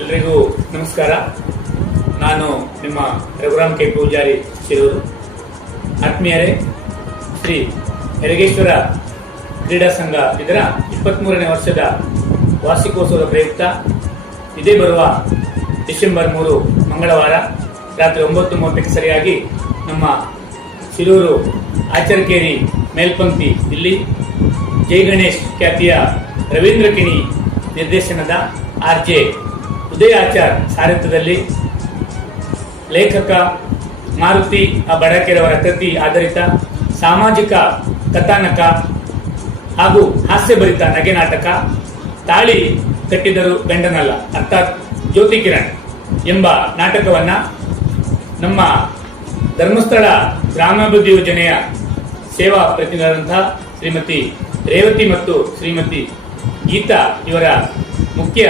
ಎಲ್ರಿಗೂ ನಮಸ್ಕಾರ. ನಾನು ನಿಮ್ಮ ರಘುರಾಮ್ ಕೆ ಪೂಜಾರಿ ಶಿರೂರು. ಆತ್ಮೀಯರೇ, ಶ್ರೀ ಯರಗೇಶ್ವರ ಕ್ರೀಡಾ ಸಂಘ ಇದರ 23ನೇ ವರ್ಷದ ವಾರ್ಷಿಕೋತ್ಸವದ ಪ್ರಯುಕ್ತ ಇದೇ ಬರುವ ಡಿಸೆಂಬರ್ 3 ಮಂಗಳವಾರ ರಾತ್ರಿ 9:30ಕ್ಕೆ ಸರಿಯಾಗಿ ನಮ್ಮ ಶಿರೂರು ಆಚರಕೇರಿ ಮೇಲ್ಪಂಕ್ತಿ ಇಲ್ಲಿ ಜೈ ಗಣೇಶ್ ಖ್ಯಾತಿಯ ರವೀಂದ್ರ ಕಿಣಿ ನಿರ್ದೇಶನದ ಆರ್.ಜೆ. ಉದಯ ಆಚಾರ್ ಸಾರಥ್ಯದಲ್ಲಿ ಲೇಖಕ ಮಾರುತಿ ಬಡಕೆರವರ ಕೃತಿ ಆಧಾರಿತ ಸಾಮಾಜಿಕ ಕಥಾನಕ ಹಾಗೂ ಹಾಸ್ಯಭರಿತ ನಗೆ ನಾಟಕ ತಾಳಿ ಕಟ್ಟಿದರು ಗಂಡನಲ್ಲ ಅರ್ಥಾತ್ ಜ್ಯೋತಿ ಕಿರಣ್ ಎಂಬ ನಾಟಕವನ್ನ ನಮ್ಮ ಧರ್ಮಸ್ಥಳ ಗ್ರಾಮಾಭಿವೃದ್ಧಿ ಯೋಜನೆಯ ಸೇವಾ ಪ್ರತಿನಿಧಿಯಾದಂತಹ ಶ್ರೀಮತಿ ರೇವತಿ ಮತ್ತು ಶ್ರೀಮತಿ ಗೀತಾ ಇವರ ಮುಖ್ಯ